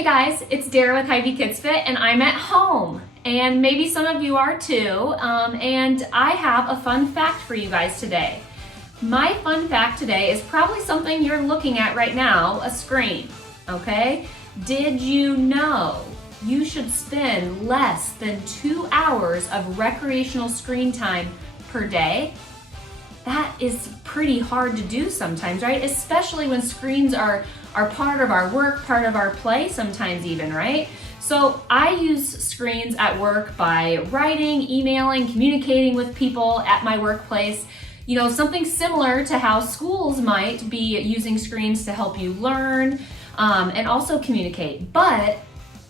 Hey guys, it's Dara with KidsFit and I'm at home. And maybe some of you are too. And I have a fun fact for you guys today. My fun fact today is probably something you're looking at right now, a screen, okay? Did you know you should spend less than 2 hours of recreational screen time per day? That is pretty hard to do sometimes, right? Especially when screens are part of our work, part of our play sometimes even, right? So I use screens at work by writing, emailing, communicating with people at my workplace. You know, something similar to how schools might be using screens to help you learn and also communicate. But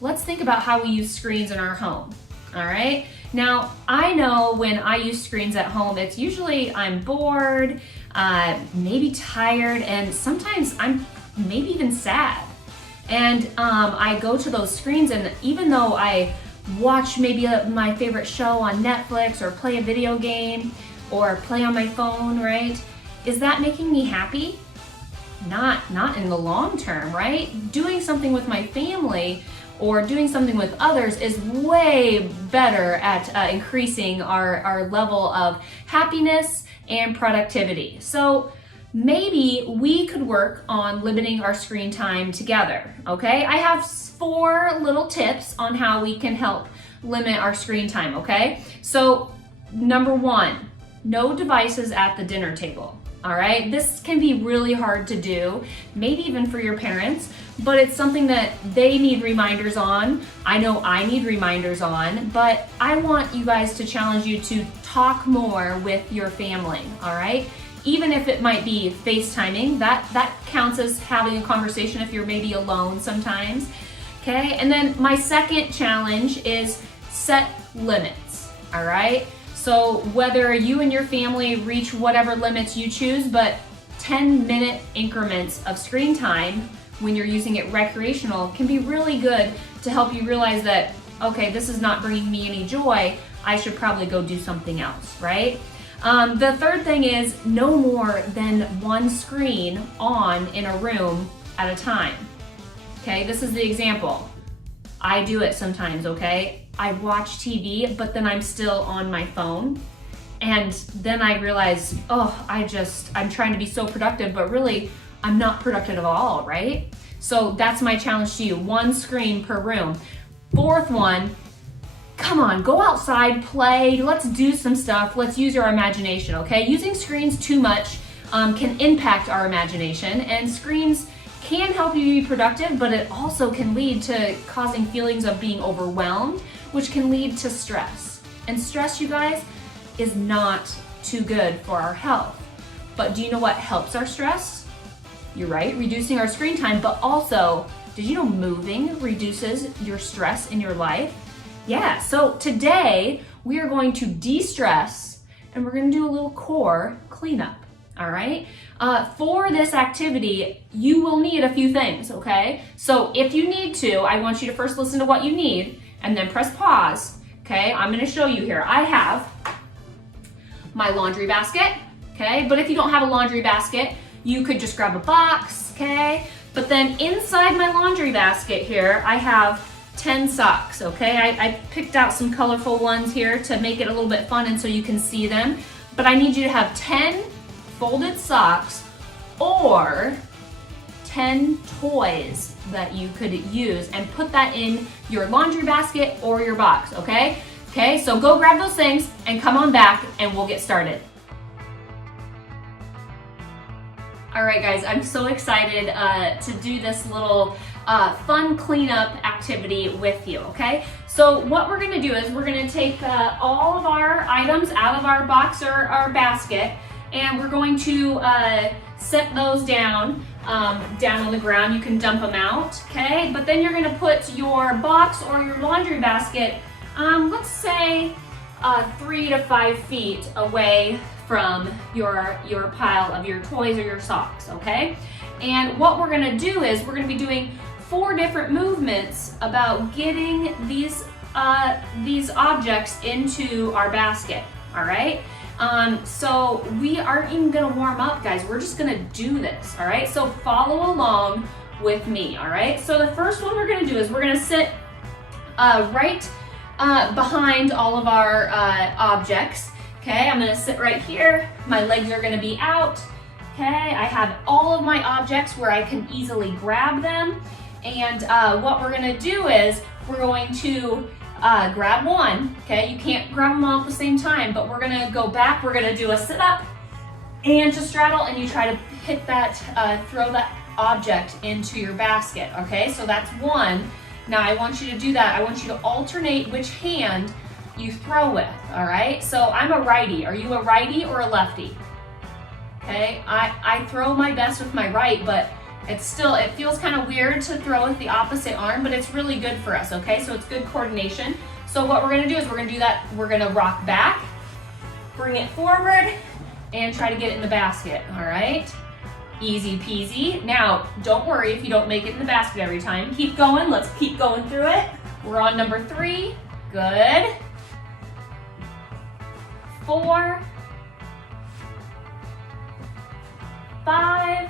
let's think about how we use screens in our home, all right? Now, I know when I use screens at home, it's usually I'm bored, maybe tired, and sometimes I'm maybe even sad. And I go to those screens, and even though I watch maybe my favorite show on Netflix or play a video game or play on my phone, right? Is that making me happy? Not in the long term, right? Doing something with my family or doing something with others is way better at increasing our level of happiness and productivity. So maybe we could work on limiting our screen time together, okay? I have 4 little tips on how we can help limit our screen time, okay? So number 1, no devices at the dinner table. All right, this can be really hard to do, maybe even for your parents, but it's something that they need reminders on. I know I need reminders on, but I want you guys to challenge you to talk more with your family, all right? Even if it might be FaceTiming, that counts as having a conversation if you're maybe alone sometimes, okay? And then my second challenge is set limits, all right? So whether you and your family reach whatever limits you choose, but 10-minute increments of screen time when you're using it recreational can be really good to help you realize that, okay, this is not bringing me any joy, I should probably go do something else, right? The third thing is no more than 1 screen on in a room at a time, okay? This is the example. I do it sometimes, okay? I watch TV, but then I'm still on my phone. And then I realize, I'm trying to be so productive, but really I'm not productive at all, right? So that's my challenge to you, 1 screen per room. 4th one, come on, go outside, play, let's do some stuff, let's use your imagination, okay? Using screens too much can impact our imagination, and screens can help you be productive, but it also can lead to causing feelings of being overwhelmed, which can lead to stress. And stress, you guys, is not too good for our health. But do you know what helps our stress? You're right, reducing our screen time, but also, did you know moving reduces your stress in your life? Yeah, so today we are going to de-stress and we're gonna do a little core cleanup, all right? For this activity, you will need a few things, okay? So if you need to, I want you to first listen to what you need and then press pause, okay? I'm gonna show you here. I have my laundry basket, okay? But if you don't have a laundry basket, you could just grab a box, okay? But then inside my laundry basket here, I have 10 socks, okay? I picked out some colorful ones here to make it a little bit fun and so you can see them. But I need you to have 10 folded socks or 10 toys that you could use and put that in your laundry basket or your box, okay? Okay, so go grab those things and come on back and we'll get started. All right, guys, I'm so excited to do this little fun cleanup activity with you, okay? So what we're gonna do is we're gonna take all of our items out of our box or our basket, and we're going to set those down on the ground. You can dump them out, okay? But then you're gonna put your box or your laundry basket, let's say 3 to 5 feet away from your pile of your toys or your socks, okay? And what we're gonna do is we're gonna be doing 4 different movements about getting these objects into our basket, all right? So we aren't even gonna warm up, guys. We're just gonna do this, all right? So follow along with me, all right? So the first one we're gonna do is we're gonna sit right behind all of our objects, okay? I'm gonna sit right here. My legs are gonna be out, okay? I have all of my objects where I can easily grab them. And what we're gonna do is we're going to grab one, okay? You can't grab them all at the same time, but we're gonna go back. We're gonna do a sit up and to straddle, and you try to hit that, throw that object into your basket, okay? So that's one. Now I want you to do that. I want you to alternate which hand you throw with, all right? So I'm a righty. Are you a righty or a lefty? Okay, I throw my best with my right, but it feels kind of weird to throw with the opposite arm, but it's really good for us, okay? So it's good coordination. So what we're gonna do is we're gonna do that. We're gonna rock back, bring it forward, and try to get it in the basket, all right? Easy peasy. Now, don't worry if you don't make it in the basket every time. Keep going, let's keep going through it. We're on number 3, good. 4, 5,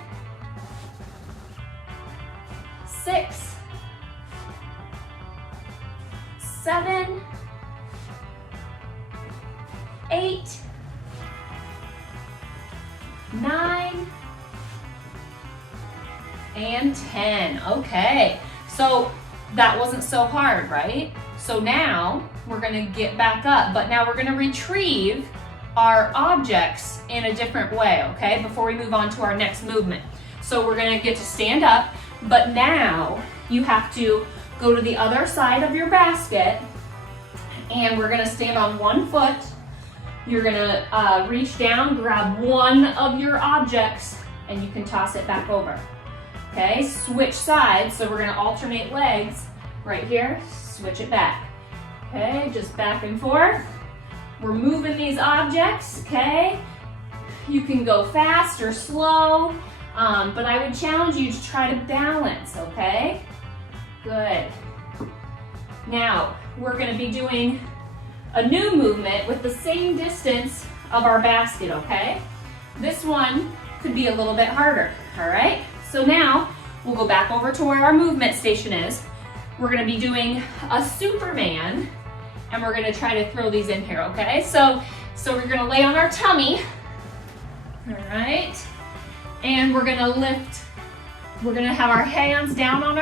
6, 7, 8, 9, and 10. Okay, so that wasn't so hard, right? So now we're gonna get back up, but now we're gonna retrieve our objects in a different way, okay? Before we move on to our next movement. So we're gonna get to stand up, but now you have to go to the other side of your basket, and we're gonna stand on one foot. You're gonna reach down, grab one of your objects, and you can toss it back over. Okay, switch sides, so we're gonna alternate legs right here, switch it back. Okay, just back and forth. We're moving these objects, okay? You can go fast or slow, but I would challenge you to try to balance, okay? Good. Now, we're gonna be doing a new movement with the same distance of our basket, okay? This one could be a little bit harder, all right? So now, we'll go back over to where our movement station is. We're gonna be doing a Superman, and we're gonna try to throw these in here, okay? So we're gonna lay on our tummy, all right? And we're gonna lift, we're gonna have our hands down on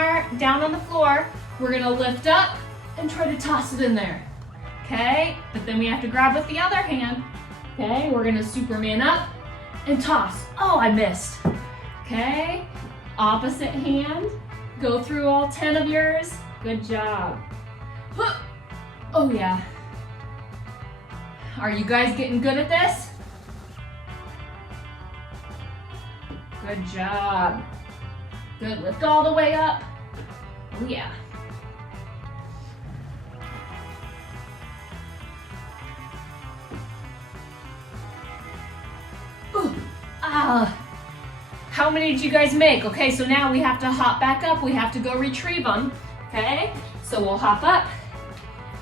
the floor. We're gonna lift up and try to toss it in there, okay? But then we have to grab with the other hand, okay? We're gonna Superman up and toss. Oh, I missed, okay? Opposite hand, go through all 10 of yours. Good job. Oh yeah. Are you guys getting good at this? Good job. Good, lift all the way up. Oh yeah. Ooh. Ah. How many did you guys make? Okay, so now we have to hop back up. We have to go retrieve them, okay? So we'll hop up,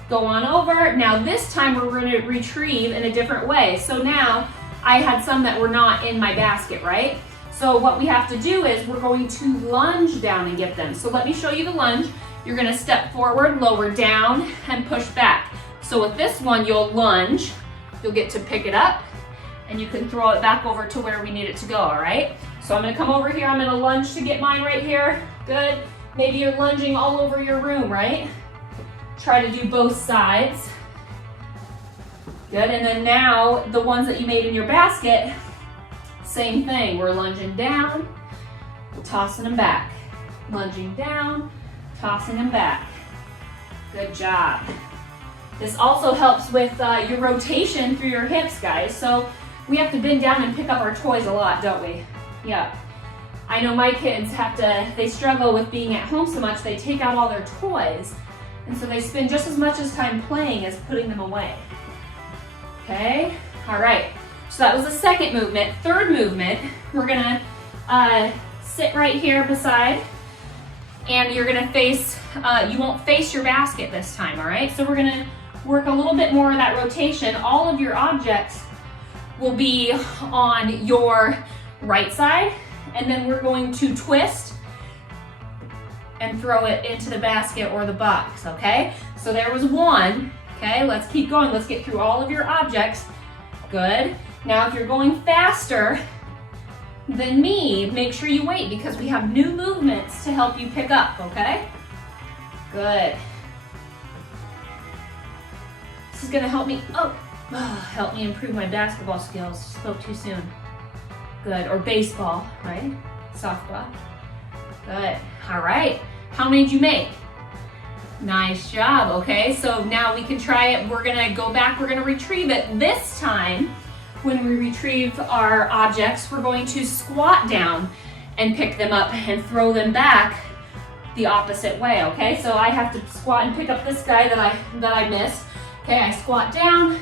go on over. Now this time we're gonna retrieve in a different way. So now I had some that were not in my basket, right? So what we have to do is we're going to lunge down and get them. So let me show you the lunge. You're gonna step forward, lower down, and push back. So with this one, you'll lunge. You'll get to pick it up, and you can throw it back over to where we need it to go, all right? So I'm gonna come over here, I'm gonna lunge to get mine right here. Good. Maybe you're lunging all over your room, right? Try to do both sides. Good, and then now the ones that you made in your basket, same thing. We're lunging down, tossing them back. Lunging down, tossing them back. Good job. This also helps with your rotation through your hips, guys. So we have to bend down and pick up our toys a lot, don't we? Yeah. I know my kids they struggle with being at home so much, they take out all their toys, and so they spend just as much time playing as putting them away. Okay, all right. So that was the second movement. Third movement, we're gonna sit right here beside, and you're gonna face, you won't face your basket this time, all right? So we're gonna work a little bit more of that rotation. All of your objects will be on your right side, and then we're going to twist and throw it into the basket or the box, okay? So there was one, okay? Let's keep going. Let's get through all of your objects. Good. Now if you're going faster than me, make sure you wait because we have new movements to help you pick up, okay? Good. This is gonna help me, help me improve my basketball skills. Spoke too soon. Good, or baseball, right? Softball. Good, all right. How many did you make? Nice job, okay? So now we can try it. We're gonna go back, we're gonna retrieve it. This time, when we retrieve our objects, we're going to squat down and pick them up and throw them back the opposite way, okay? So I have to squat and pick up this guy that I missed. Okay, I squat down,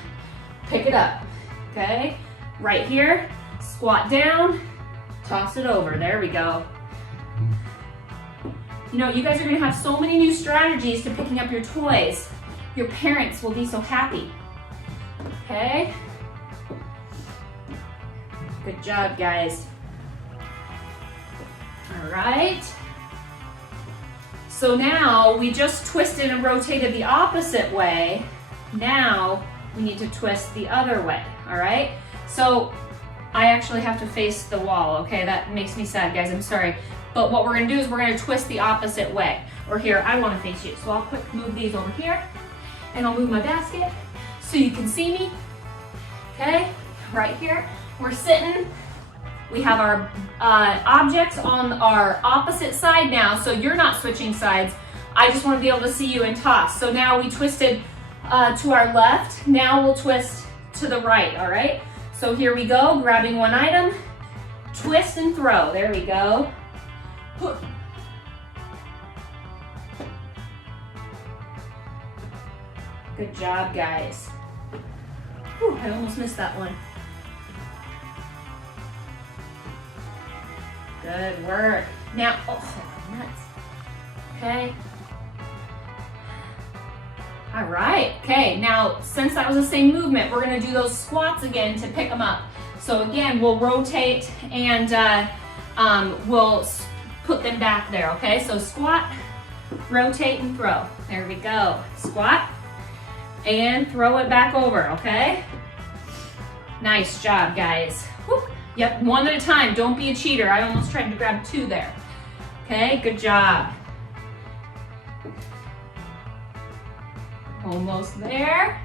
pick it up, okay? Right here, squat down, toss it over, there we go. You know, you guys are gonna have so many new strategies to picking up your toys. Your parents will be so happy, okay? Good job, guys. All right. So now we just twisted and rotated the opposite way. Now we need to twist the other way, all right? So I actually have to face the wall, okay? That makes me sad, guys, I'm sorry. But what we're gonna do is we're gonna twist the opposite way. Or here, I wanna face you. So I'll quick move these over here and I'll move my basket so you can see me, okay? Right here, we're sitting. We have our objects on our opposite side now, so you're not switching sides. I just wanna be able to see you and toss. So now we twisted to our left. Now we'll twist to the right, all right? So here we go, grabbing one item, twist and throw, there we go. Good job, guys. Whew, I almost missed that one. Good work. Now, nuts. Okay. All right, okay, now since that was the same movement, we're gonna do those squats again to pick them up. So again, we'll rotate and we'll put them back there, okay? So squat, rotate and throw. There we go. Squat and throw it back over, okay? Nice job, guys. Whew. Yep, one at a time, don't be a cheater. I almost tried to grab two there. Okay, good job. Almost there.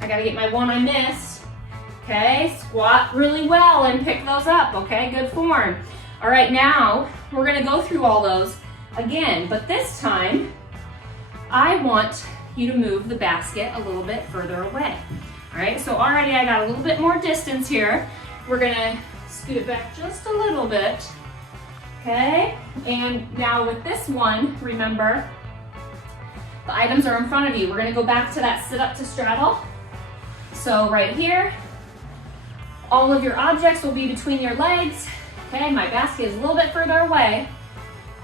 I gotta get my one I missed. Okay, squat really well and pick those up, okay? Good form. All right, now we're gonna go through all those again, but this time I want you to move the basket a little bit further away. All right, so already I got a little bit more distance here. We're gonna scoot it back just a little bit, okay? And now with this one, remember, the items are in front of you. We're gonna go back to that sit up to straddle. So right here, all of your objects will be between your legs. Okay, my basket is a little bit further away.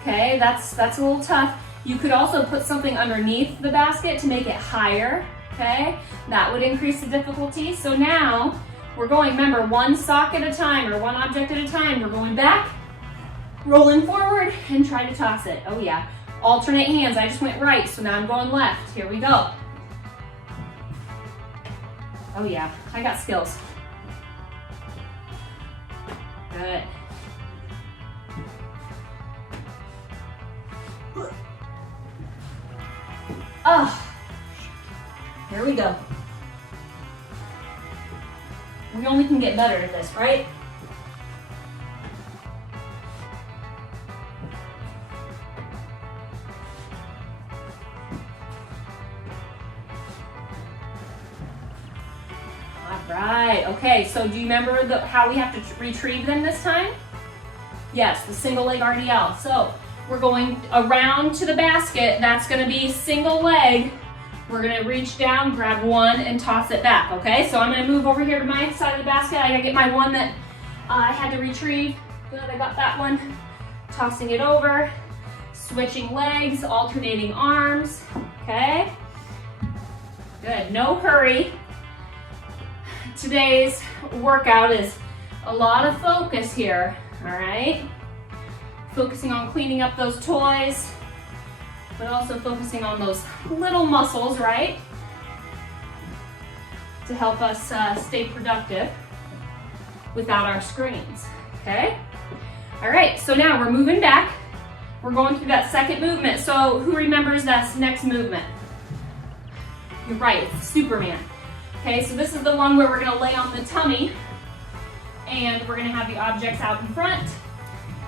Okay, that's a little tough. You could also put something underneath the basket to make it higher, okay? That would increase the difficulty. So now, we're going, remember, one sock at a time or one object at a time. We're going back, rolling forward, and try to toss it. Oh yeah. Alternate hands. I just went right, so now I'm going left. Here we go. Oh yeah, I got skills. Good. Oh, here we go. We only can get better at this, right? Right, okay, so do you remember how we have to retrieve them this time? Yes, the single leg RDL. So we're going around to the basket. That's gonna be single leg. We're gonna reach down, grab one, and toss it back, okay? So I'm gonna move over here to my side of the basket. I gotta get my one that I had to retrieve. Good, I got that one. Tossing it over, switching legs, alternating arms, okay? Good, no hurry. Today's workout is a lot of focus here, all right? Focusing on cleaning up those toys, but also focusing on those little muscles, right? To help us stay productive without our screens, okay? All right, so now we're moving back. We're going through that second movement. So who remembers that next movement? You're right, it's Superman. Okay, so this is the one where we're gonna lay on the tummy and we're gonna have the objects out in front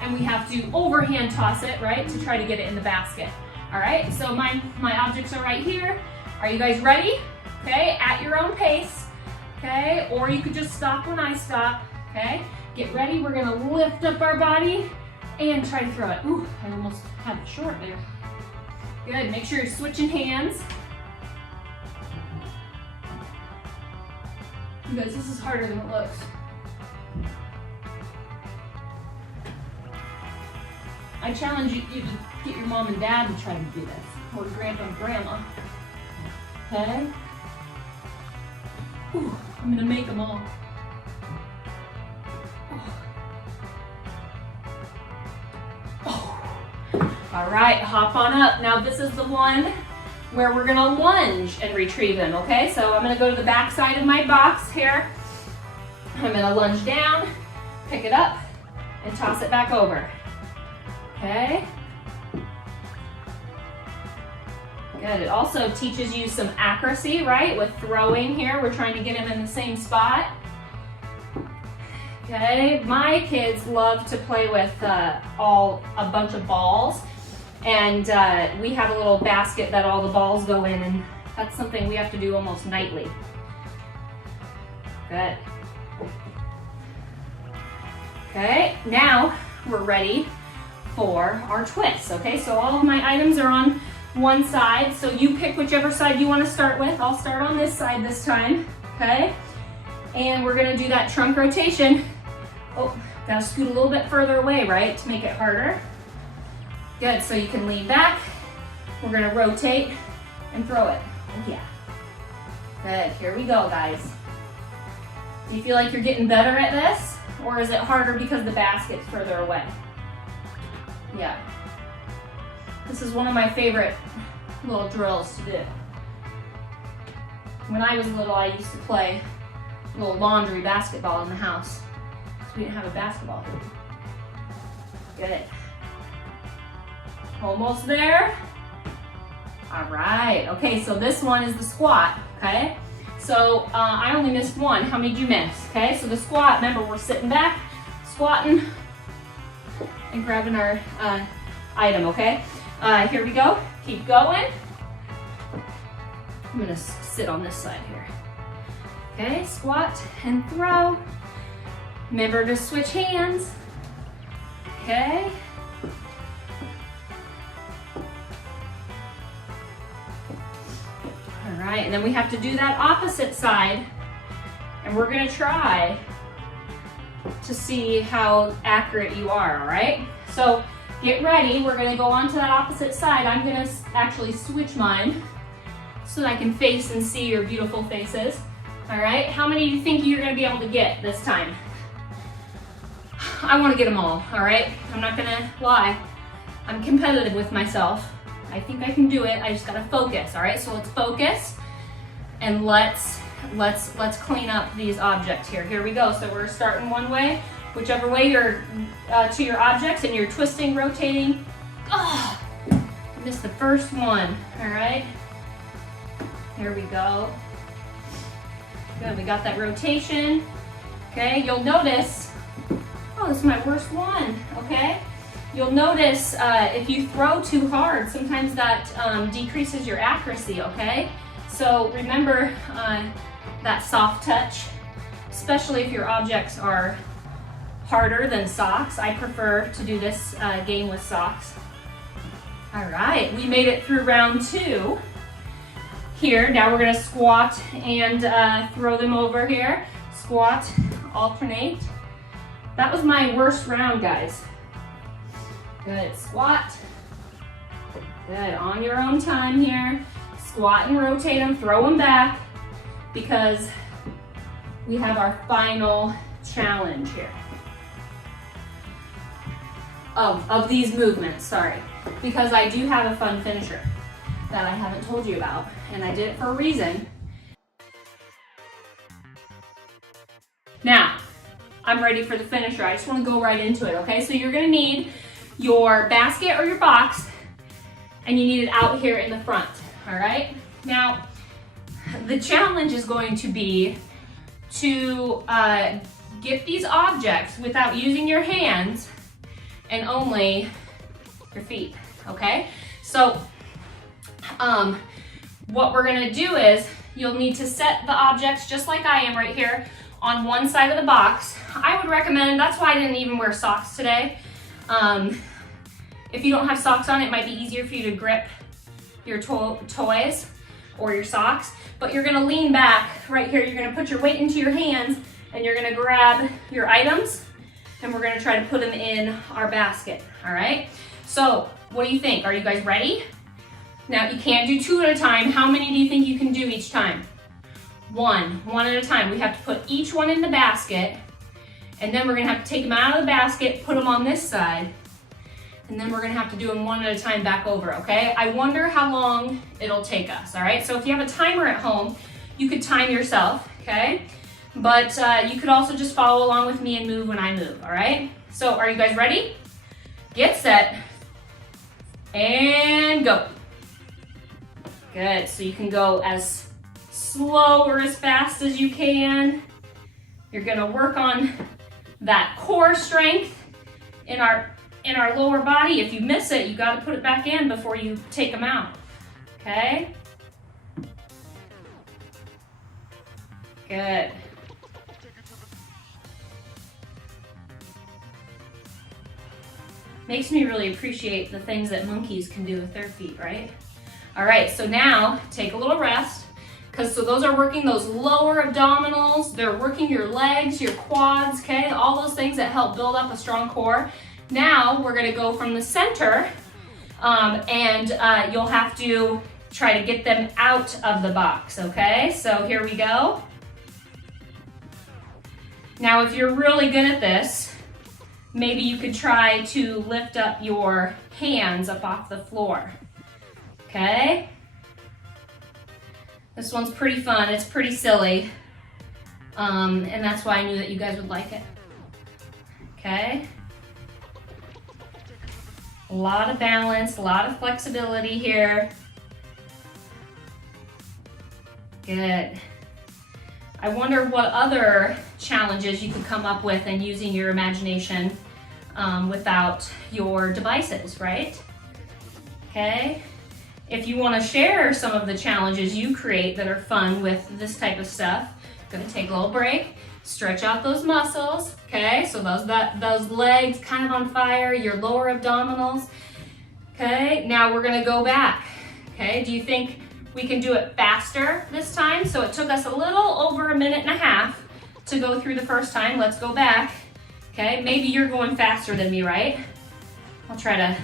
and we have to overhand toss it, right, to try to get it in the basket. All right, so my objects are right here. Are you guys ready? Okay, at your own pace, okay? Or you could just stop when I stop, okay? Get ready, we're gonna lift up our body and try to throw it. Ooh, I almost had it short there. Good, make sure you're switching hands. You guys, this is harder than it looks. I challenge you to get your mom and dad to try to do this, or grandpa and grandma, okay? Ooh, I'm gonna make them all. All right, hop on up. Now this is the one where we're gonna lunge and retrieve them, okay? So I'm gonna go to the back side of my box here. I'm gonna lunge down, pick it up, and toss it back over, okay? Good, it also teaches you some accuracy, right? With throwing here, we're trying to get them in the same spot. Okay, my kids love to play with a bunch of balls. And we have a little basket that all the balls go in, and that's something we have to do almost nightly. Good. Okay, now we're ready for our twists, okay? So all of my items are on one side, so you pick whichever side you want to start with. I'll start on this side this time, okay? And we're gonna do that trunk rotation. Oh, gotta scoot a little bit further away, right, to make it harder. Good, so you can lean back. We're gonna rotate and throw it. Oh yeah. Good, here we go, guys. Do you feel like you're getting better at this? Or is it harder because the basket's further away? Yeah. This is one of my favorite little drills to do. When I was little, I used to play a little laundry basketball in the house because we didn't have a basketball hoop. Good. Almost there. All right, okay, so this one is the squat, okay? So I only missed one. How many did you miss? Okay, so the squat, remember we're sitting back, squatting, and grabbing our item, okay? Here we go, keep going. I'm gonna sit on this side here. Okay, squat and throw. Remember to switch hands, okay? All right, and then we have to do that opposite side, and we're gonna try to see how accurate you are, all right? So get ready, we're gonna go on to that opposite side. I'm gonna actually switch mine so that I can face and see your beautiful faces, all right? How many do you think you're gonna be able to get this time? I wanna get them all right? I'm not gonna lie. I'm competitive with myself. I think I can do it, I just gotta focus, all right? So let's focus and let's clean up these objects here. Here we go, so we're starting one way, whichever way you're to your objects, and you're twisting, rotating. Oh, I missed the first one, all right? Here we go. Good, we got that rotation. Okay, you'll notice, oh, this is my worst one, okay? You'll notice if you throw too hard, sometimes that decreases your accuracy, okay? So remember that soft touch, especially if your objects are harder than socks. I prefer to do this game with socks. All right, we made it through round 2. Here, now we're gonna squat and throw them over here. Squat, alternate. That was my worst round, guys. Good, squat. Good, on your own time here. Squat and rotate them, throw them back, because we have our final challenge here. of these movements, sorry, because I do have a fun finisher that I haven't told you about, and I did it for a reason. Now, I'm ready for the finisher. I just want to go right into it, okay? So you're gonna need your basket or your box, and you need it out here in the front, all right? Now, the challenge is going to be to get these objects without using your hands and only your feet, okay? So, what we're gonna do is you'll need to set the objects just like I am right here on one side of the box. I would recommend, that's why I didn't even wear socks today. If you don't have socks on, it might be easier for you to grip your toys or your socks, but you're gonna lean back right here. You're gonna put your weight into your hands and you're gonna grab your items and we're gonna try to put them in our basket, all right? So what do you think? Are you guys ready? Now you can't do 2 at a time. How many do you think you can do each time? One at a time. We have to put each one in the basket, and then we're gonna have to take them out of the basket, put them on this side, and then we're gonna have to do them one at a time back over, okay? I wonder how long it'll take us, all right? So if you have a timer at home, you could time yourself, okay? But you could also just follow along with me and move when I move, all right? So are you guys ready? Get set, and go. Good, so you can go as slow or as fast as you can. You're gonna work on that core strength in our lower body. If you miss it, you gotta put it back in before you take them out, okay? Good. Makes me really appreciate the things that monkeys can do with their feet, right? All right, so now take a little rest, because so those are working those lower abdominals, they're working your legs, your quads, okay? All those things that help build up a strong core. Now we're gonna go from the center, and you'll have to try to get them out of the box, okay? So here we go. Now if you're really good at this, maybe you could try to lift up your hands up off the floor, okay? This one's pretty fun, it's pretty silly, and that's why I knew that you guys would like it, okay? A lot of balance, a lot of flexibility here. Good. I wonder what other challenges you could come up with in using your imagination without your devices, right? Okay. If you want to share some of the challenges you create that are fun with this type of stuff, I'm gonna take a little break, stretch out those muscles, okay? So those legs kind of on fire, your lower abdominals, okay? Now we're gonna go back, okay? Do you think we can do it faster this time? So it took us a little over 1.5 minutes to go through the first time. Let's go back, okay? Maybe you're going faster than me, right? I'll try to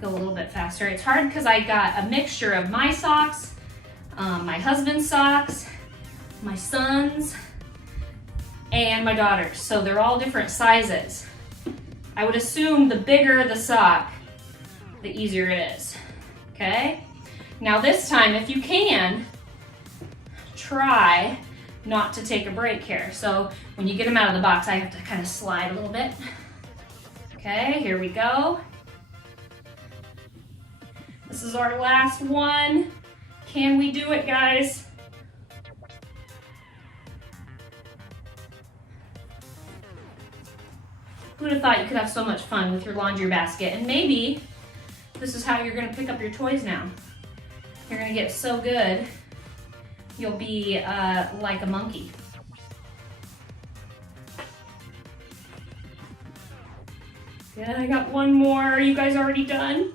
go a little bit faster. It's hard because I got a mixture of my socks, my husband's socks, my son's, and my daughter's. So they're all different sizes. I would assume the bigger the sock, the easier it is, okay? Now this time, if you can, try not to take a break here. So when you get them out of the box, I have to kind of slide a little bit. Okay, here we go. This is our last one. Can we do it, guys? Who would have thought you could have so much fun with your laundry basket? And maybe this is how you're gonna pick up your toys now. You're gonna get so good, you'll be like a monkey. Good, I got one more. Are you guys already done?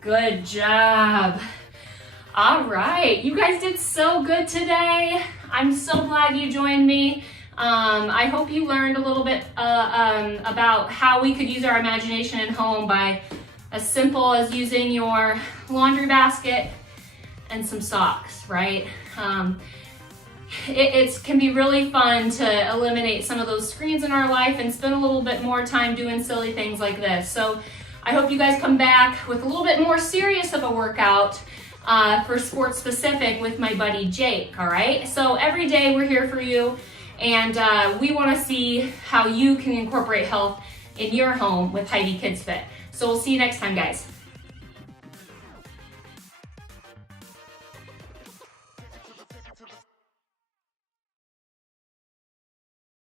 Good job. All right, you guys did so good today. I'm so glad you joined me. I hope you learned a little bit about how we could use our imagination at home by as simple as using your laundry basket and some socks, right? it can be really fun to eliminate some of those screens in our life and spend a little bit more time doing silly things like this. So I hope you guys come back with a little bit more serious of a workout for sports specific with my buddy Jake, all right? So every day we're here for you, and we want to see how you can incorporate health in your home with Hy-Vee KidsFit. So we'll see you next time, guys.